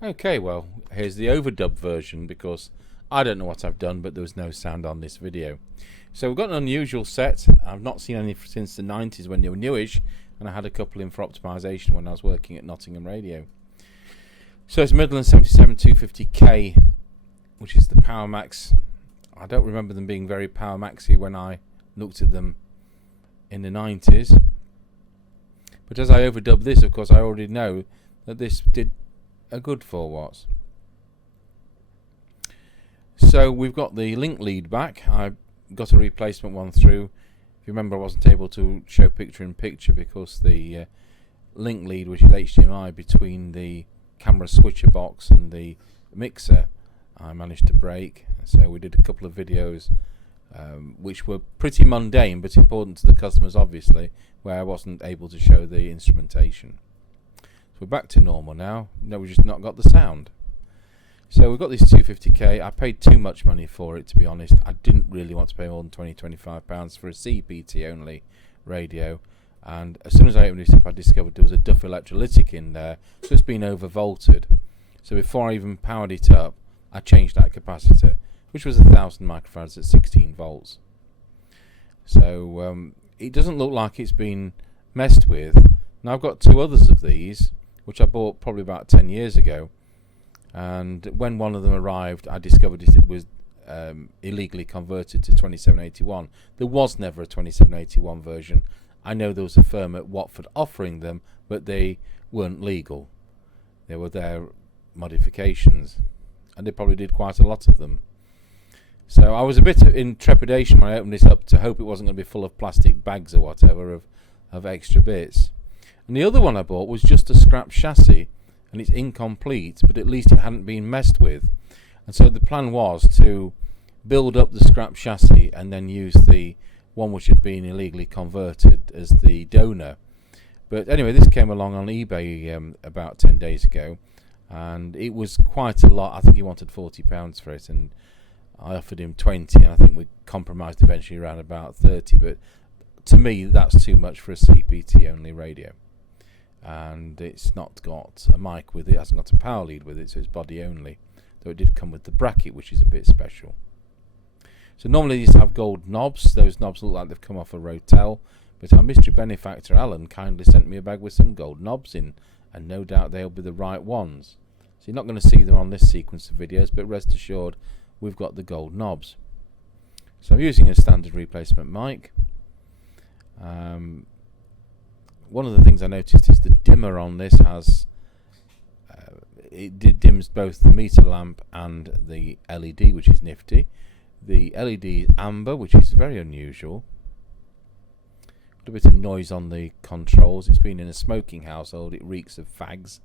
Okay, well, here's the overdubbed version because I don't know what I've done, but there was no sound on this video. So we've got an unusual set. I've not seen any since the 90s when they were newish, and I had a couple in for optimization when I was working at Nottingham Radio. So it's Midland 77250K, which is the PowerMax. I don't remember them being very PowerMaxy when I looked at them in the 90s. But as I overdub this, of course, I already know that this did a good 4 watts. So we've got the link lead back. I got a replacement one through. If you remember, I wasn't able to show picture in picture because the link lead, which is HDMI between the camera switcher box and the mixer, I managed to break. So we did a couple of videos which were pretty mundane but important to the customers, obviously, where I wasn't able to show the instrumentation. So we're back to normal now. No, we've just not got the sound. So we've got this 250K. I paid too much money for it, to be honest. I didn't really want to pay more than £20-25 for a CEPT only radio. And as soon as I opened it up, I discovered there was a Duff electrolytic in there, so it's been overvolted. So before I even powered it up, I changed that capacitor, which was 1000 microfarads at 16 volts. So it doesn't look like it's been messed with. Now I've got 2 others of these, which I bought probably about 10 years ago, and when one of them arrived, I discovered it was illegally converted to 2781. There was never a 2781 version. I know there was a firm at Watford offering them, but they weren't legal. They were their modifications, and they probably did quite a lot of them. So I was a bit in trepidation when I opened this up to hope it wasn't going to be full of plastic bags or whatever of extra bits. And the other one I bought was just a scrap chassis, and it's incomplete, but at least it hadn't been messed with. And so the plan was to build up the scrap chassis and then use the one which had been illegally converted as the donor. But anyway, this came along on eBay about 10 days ago, and it was quite a lot. I think he wanted £40 for it, and I offered him 20, and I think we compromised eventually around about 30. But to me, that's too much for a CPT only radio. And it's not got a mic with it, hasn't got a power lead with it, so it's body only, though it did come with the bracket, which is a bit special. So normally these have gold knobs. Those knobs look like they've come off a Rotel, but our mystery benefactor Alan kindly sent me a bag with some gold knobs in, and no doubt they'll be the right ones. So you're not going to see them on this sequence of videos, but rest assured we've got the gold knobs. So I'm using a standard replacement mic. One of the things I noticed is the dimmer on this has it dims both the meter lamp and the LED, which is nifty. The LED is amber, which is very unusual. Got a bit of noise on the controls. It's been in a smoking household. It reeks of fags.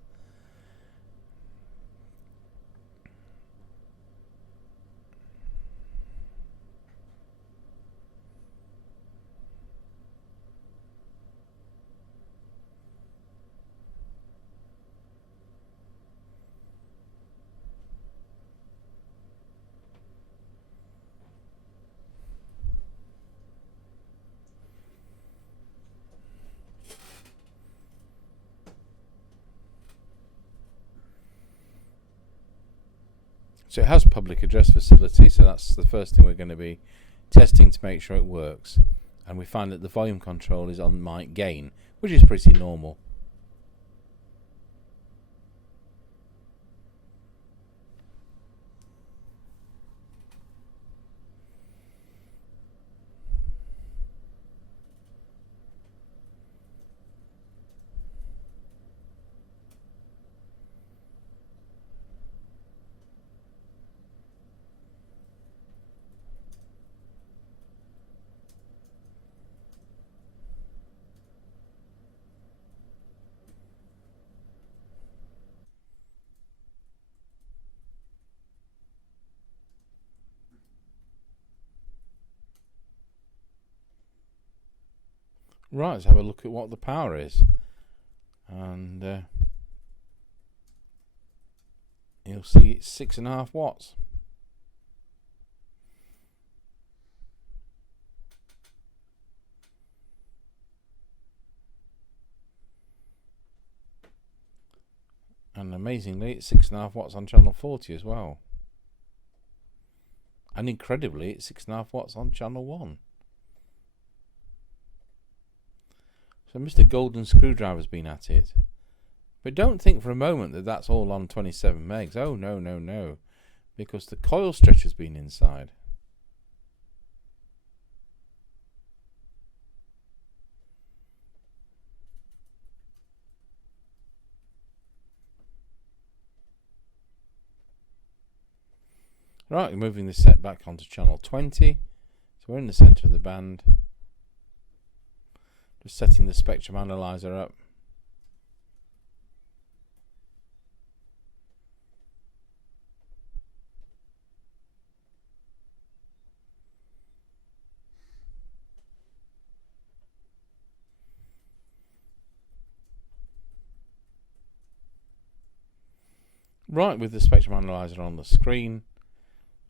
So it has public address facility, so that's the first thing we're going to be testing to make sure it works. And we find that the volume control is on mic gain, which is pretty normal. Right, let's have a look at what the power is. And you'll see it's 6.5 watts. And amazingly, it's 6.5 watts on channel 40 as well. And incredibly, it's 6.5 watts on channel 1. So Mr. Golden Screwdriver's been at it. But don't think for a moment that that's all on 27 megs. Oh, no, no, no. Because the coil stretcher's been inside. Right, moving the set back onto channel 20. So we're in the centre of the band. Just setting the spectrum analyzer up. Right, with the spectrum analyzer on the screen,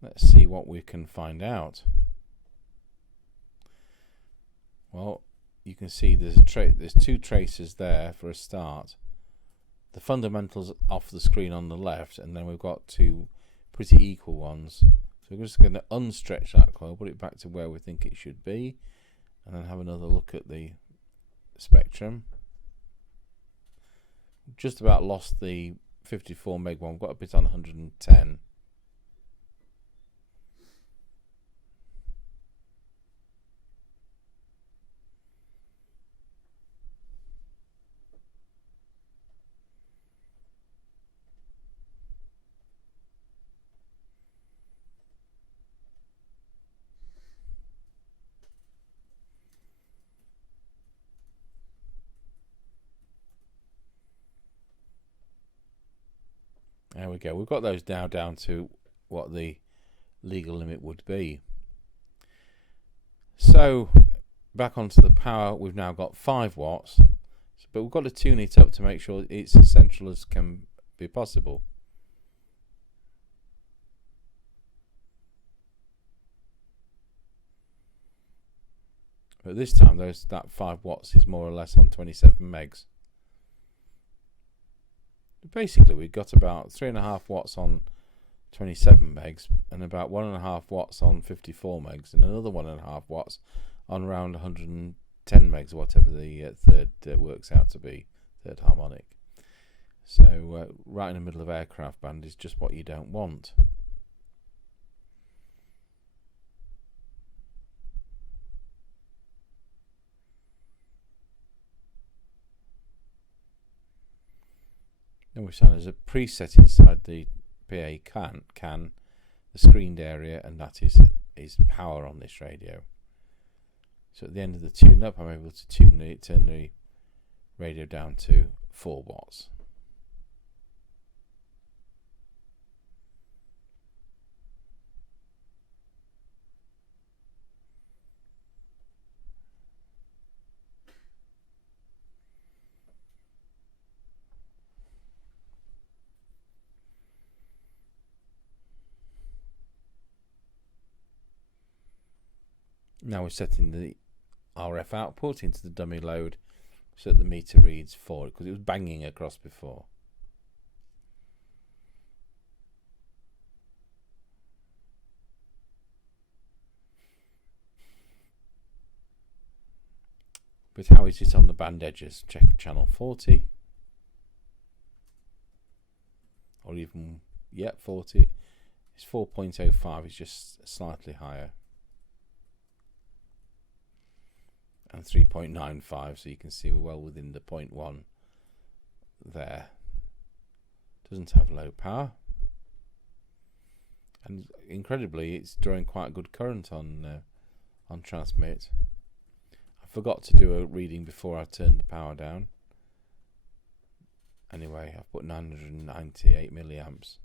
let's see what we can find out. Well, you can see there's two tracers there for a start. The fundamentals off the screen on the left, and then we've got two pretty equal ones. So we're just going to unstretch that coil, put it back to where we think it should be, and then have another look at the spectrum. Just about lost the 54 meg one, got a bit on 110. There we go. We've got those now down to what the legal limit would be. So back onto the power, we've now got 5 watts, but we've got to tune it up to make sure it's as central as can be possible. But this time that 5 watts is more or less on 27 megs. Basically, we've got about 3.5 watts on 27 megs and about 1.5 watts on 54 megs and another 1.5 watts on around 110 megs, or whatever the third works out to be, third harmonic. So right in the middle of aircraft band is just what you don't want. Then we found there's a preset inside the PA can, the screened area, and that is power on this radio. So at the end of the tune up, I'm able to turn the radio down to 4 watts. Now we're setting the RF output into the dummy load so that the meter reads 4, because it was banging across before. But how is it on the band edges? Check channel 40. Or even, 40. It's 4.05, it's just slightly higher. And 3.95, so you can see we're well within the 0.1 there. Doesn't have low power. And incredibly, it's drawing quite a good current on transmit. I forgot to do a reading before I turned the power down. Anyway, I've put 998 milliamps.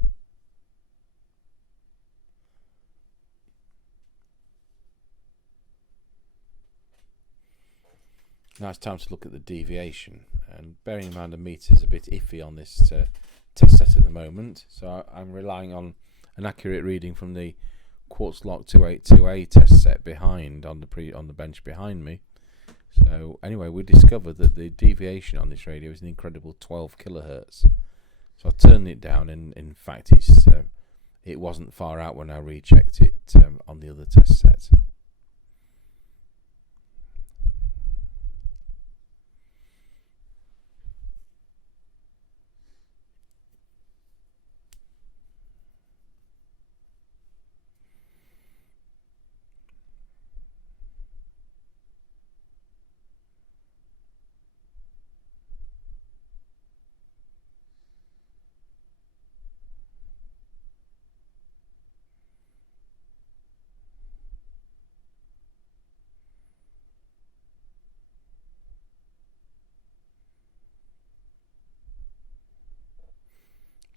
Now it's time to look at the deviation, and bearing in mind the meter is a bit iffy on this test set at the moment, so I'm relying on an accurate reading from the Quartz Lock 282A test set behind on the bench behind me. So anyway, we discovered that the deviation on this radio is an incredible 12 kilohertz. So I turned it down, and in fact it wasn't far out when I rechecked it on the other test set.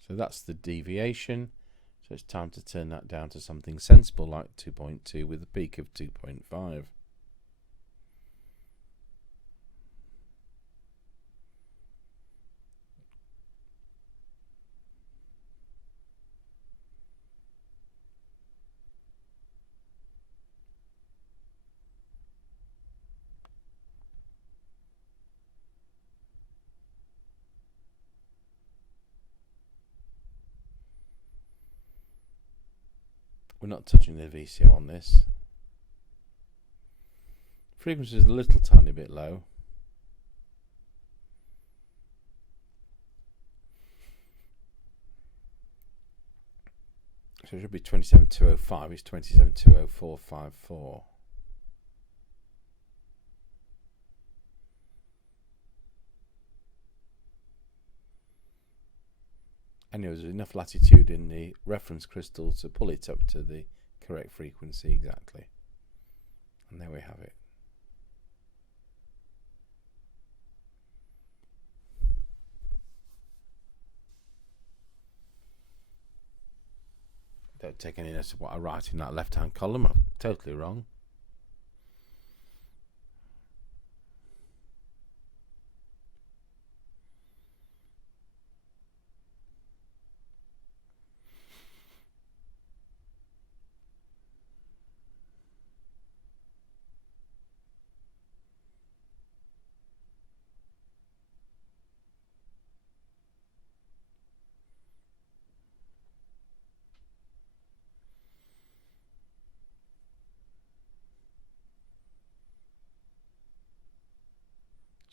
So that's the deviation. So it's time to turn that down to something sensible like 2.2 with a peak of 2.5. We're not touching the VCO on this. Frequency is a little tiny bit low. So it should be 27205, it's 2720454. And there was enough latitude in the reference crystal to pull it up to the correct frequency exactly. And there we have it. Don't take any notice of what I write in that left-hand column. I'm totally wrong.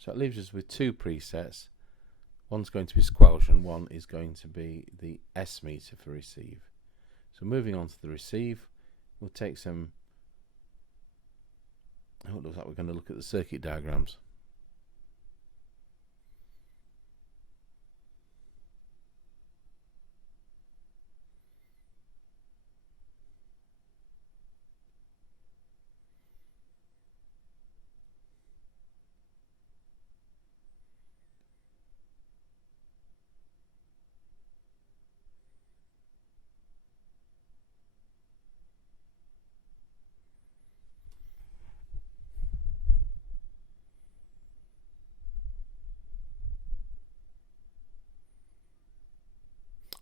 So it leaves us with two presets. One's going to be squelch and one is going to be the S meter for receive. So moving on to the receive, we'll take some, it looks like we're going to look at the circuit diagrams.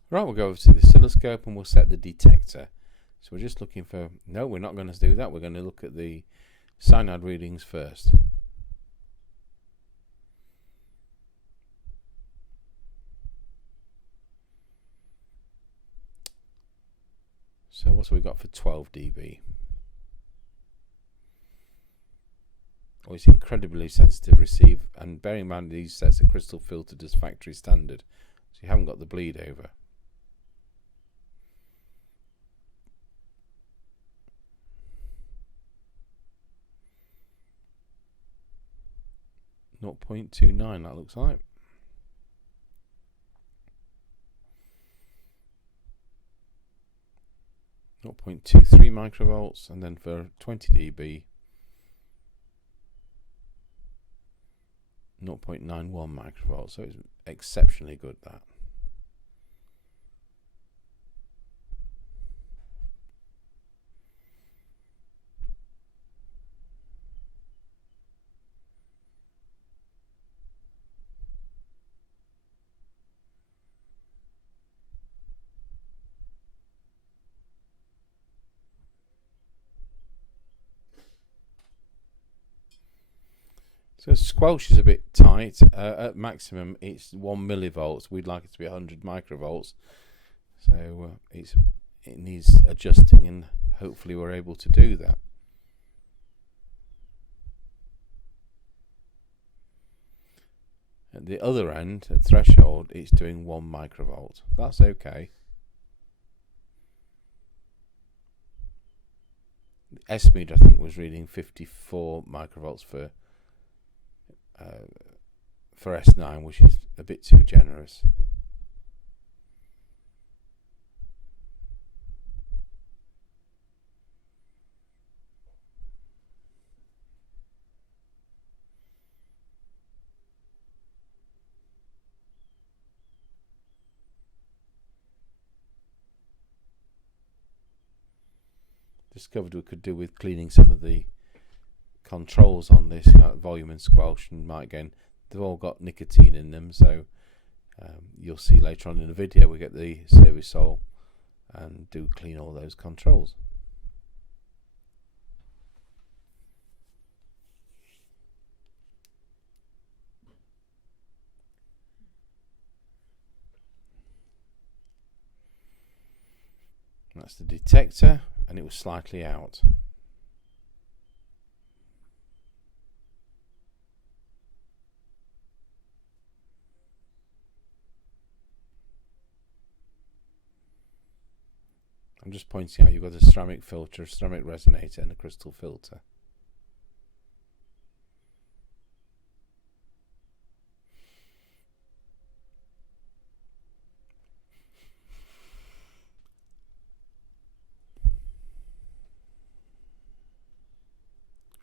Right, we'll go over to the oscilloscope and we'll set the detector. So we're just looking for, no, we're not going to do that. We're going to look at the cyanide readings first. So what's we got for 12 dB? Oh, it's incredibly sensitive receive, and bearing in mind these sets are crystal filtered as factory standard, so you haven't got the bleed over. .29 that looks like. .23 microvolts, and then for 20 dB 0.91 microvolts, so it's exceptionally good, that. So squelch is a bit tight. At maximum it's 1 millivolts. We'd like it to be 100 microvolts. So it needs adjusting, and hopefully we're able to do that. At the other end, at threshold, it's doing 1 microvolt. That's okay. The S meter, I think, was reading 54 microvolts for S9, which is a bit too generous. Discovered we could do with cleaning some of the controls on this, volume and squelch, and might again, they've all got nicotine in them, so you'll see later on in the video we get the Service-Sol and do clean all those controls. That's the detector, and it was slightly out. I'm just pointing out you've got a ceramic filter, a ceramic resonator, and a crystal filter.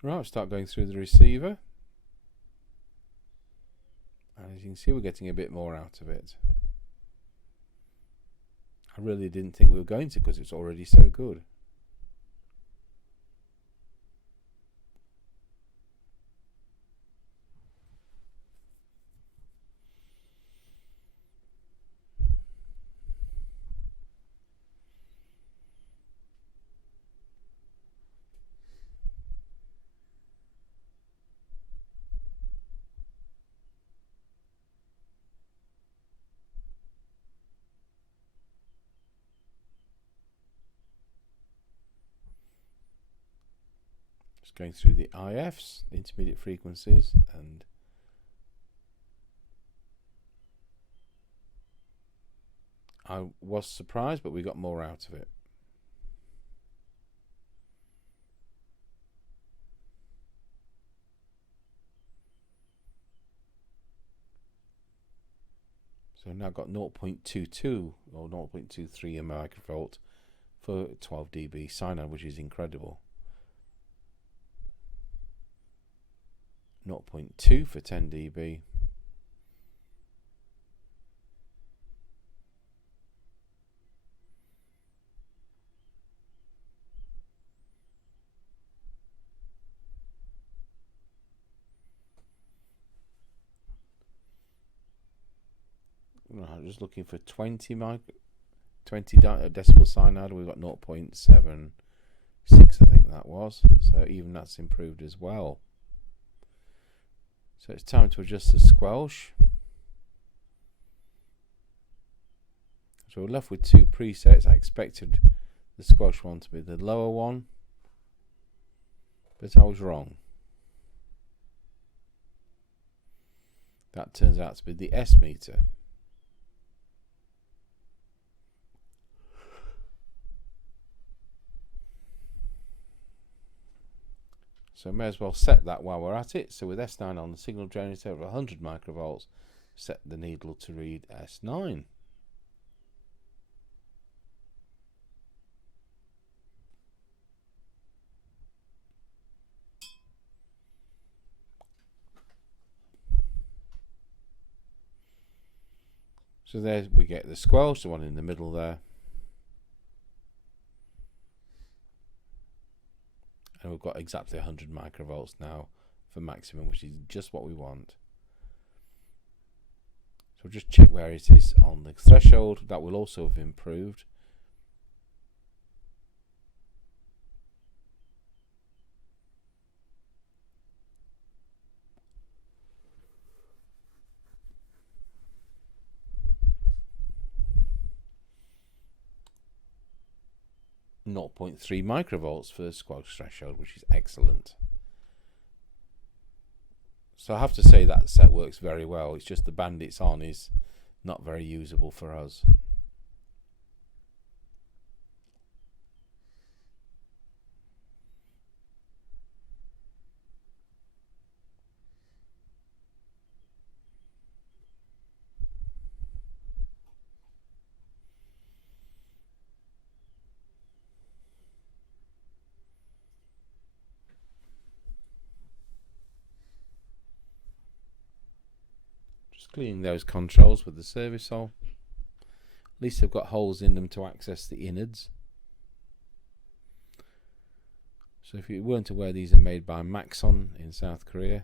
Right, start going through the receiver. And as you can see, we're getting a bit more out of it. I really didn't think we were going to, because it's already so good. Just going through the IFs, the intermediate frequencies, and I was surprised, but we got more out of it. So now I've got 0.22 or 0.23 microvolt for 12 dB cyanide, which is incredible. 0.2 for 10 dB. Right, just looking for 20 decibel cyanide. We've got 0.76, I think that was. So even that's improved as well. So it's time to adjust the squelch. So we're left with two presets. I expected the squelch one to be the lower one, but I was wrong. That turns out to be the S meter. So may as well set that while we're at it. So with S9 on the signal generator of 100 microvolts, set the needle to read S9. So there we get the squelch, the one in the middle there. And we've got exactly 100 microvolts now for maximum, which is just what we want. So we'll just check where it is on the threshold. That will also have improved. 0.3 microvolts for the squelch threshold, which is excellent. So I have to say that set works very well. It's just the band it's on is not very usable for us. Cleaning those controls with the service hole. At least they've got holes in them to access the innards. So if you weren't aware, these are made by Maxon in South Korea.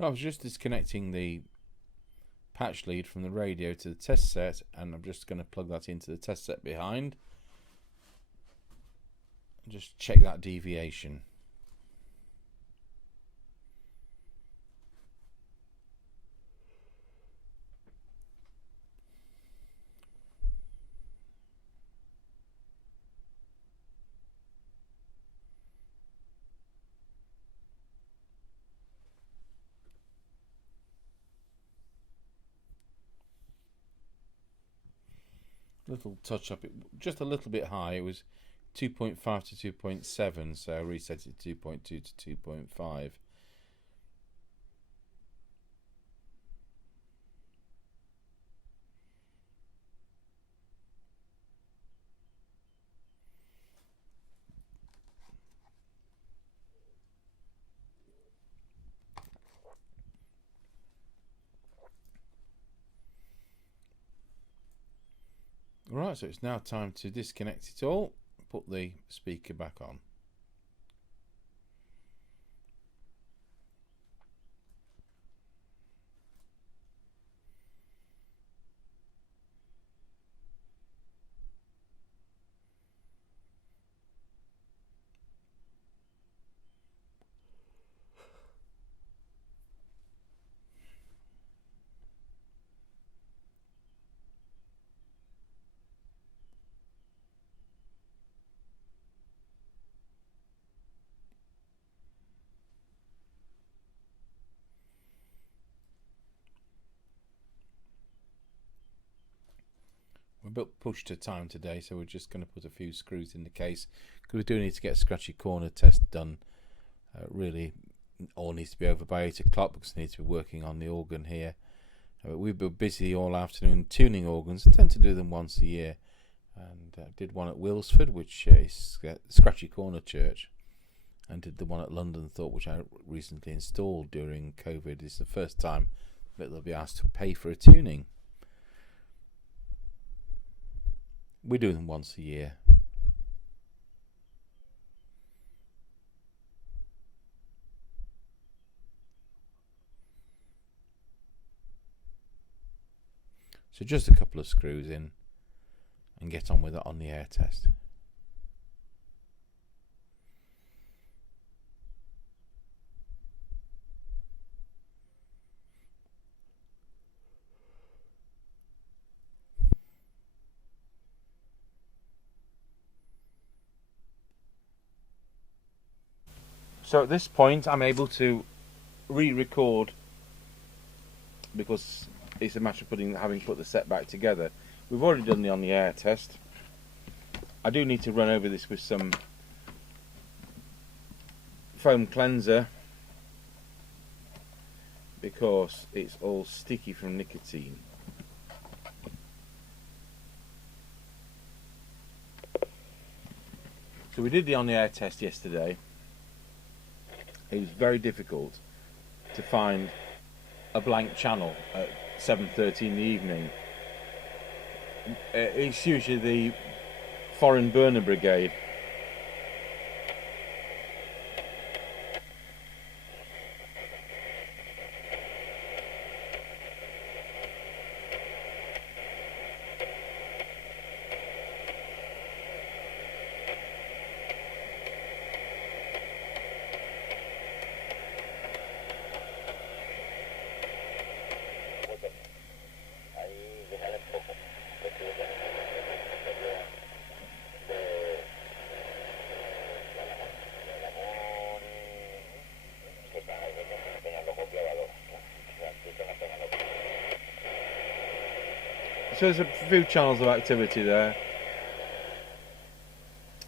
I was just disconnecting the patch lead from the radio to the test set, and I'm just going to plug that into the test set behind. Just check that deviation. Little touch up, just a little bit high. It was 2.5 to 2.7, so I reset it to 2.2 to 2.5. Right, so it's now time to disconnect it all, put the speaker back on. We're a bit pushed to time today, so we're just going to put a few screws in the case because we do need to get a scratchy corner test done. Really, all needs to be over by 8 o'clock because we need to be working on the organ here. We've been busy all afternoon tuning organs. I tend to do them once a year, and did one at Wilsford, which is Scratchy Corner Church, and did the one at London Thought, which I recently installed during COVID. It's the first time that they'll be asked to pay for a tuning. We do them once a year. So just a couple of screws in and get on with it on the air test. So at this point I'm able to re-record because it's a matter of having put the set back together. We've already done the on the air test. I do need to run over this with some foam cleanser because it's all sticky from nicotine. So we did the on the air test yesterday. It was very difficult to find a blank channel at 7:30 in the evening. It's usually the foreign burner brigade. So there's a few channels of activity there.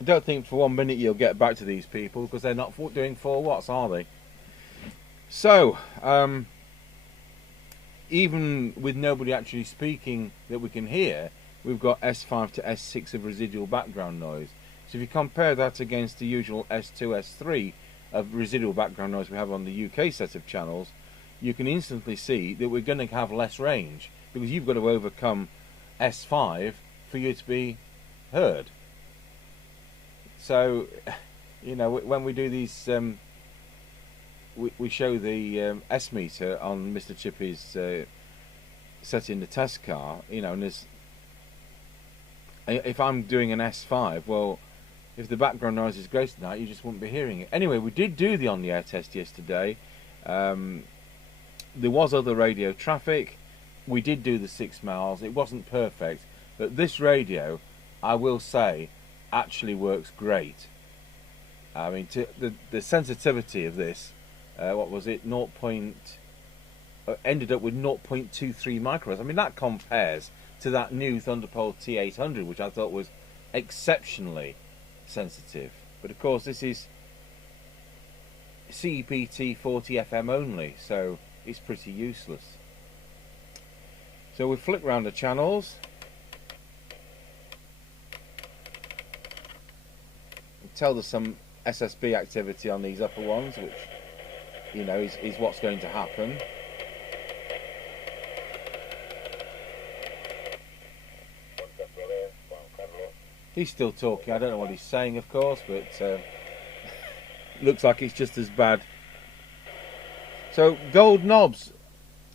I don't think for 1 minute you'll get back to these people because they're not doing 4 watts, are they? So, even with nobody actually speaking that we can hear, we've got S5 to S6 of residual background noise. So if you compare that against the usual S2, S3 of residual background noise we have on the UK set of channels, you can instantly see that we're going to have less range because you've got to overcome S5 for you to be heard. So, you know, when we do these, we show the S meter on Mr. Chippy's set in the test car, you know, and there's, if I'm doing an S5, well, if the background noise is greater than that, you just wouldn't be hearing it. Anyway, we did do the on-the-air test yesterday. There was other radio traffic. We did do the 6 miles. It wasn't perfect, but this radio, I will say, actually works great. I mean, the sensitivity of this, what was it? Ended up with 0.23 microhertz. I mean, that compares to that new Thunderbolt T800, which I thought was exceptionally sensitive. But of course, this is CEPT 40 FM only, so it's pretty useless. So we flick round the channels. Tell there's some SSB activity on these upper ones, which, you know, is what's going to happen. He's still talking. I don't know what he's saying, of course, but looks like it's just as bad. So, gold knobs.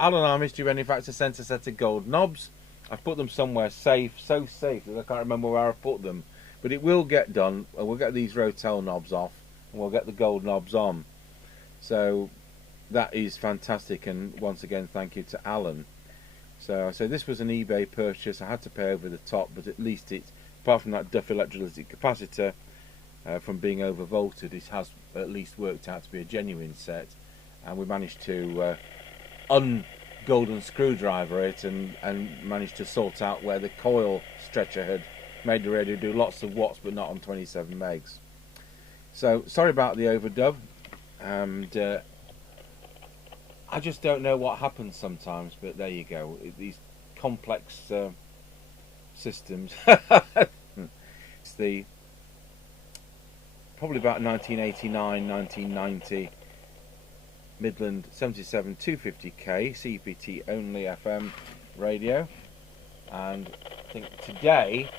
Alan Arm History Manufacturer sent a set of gold knobs. I've put them somewhere safe, so safe that I can't remember where I put them. But it will get done, and we'll get these Rotel knobs off, and we'll get the gold knobs on. So that is fantastic, and once again, thank you to Alan. So this was an eBay purchase. I had to pay over the top, but at least it's, apart from that Duff electrolytic capacitor from being overvolted, it has at least worked out to be a genuine set, and we managed to un-golden screwdriver it and managed to sort out where the coil stretcher had made the radio do lots of watts but not on 27 megs. So sorry about the overdub, and I just don't know what happens sometimes, but there you go. These complex systems. It's the probably about 1989, 1990 Midland 77 250K CEPT only FM radio, and I think today,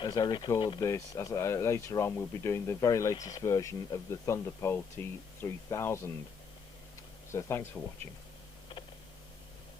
as I record this, later on we'll be doing the very latest version of the Thunderbolt T3000. So thanks for watching.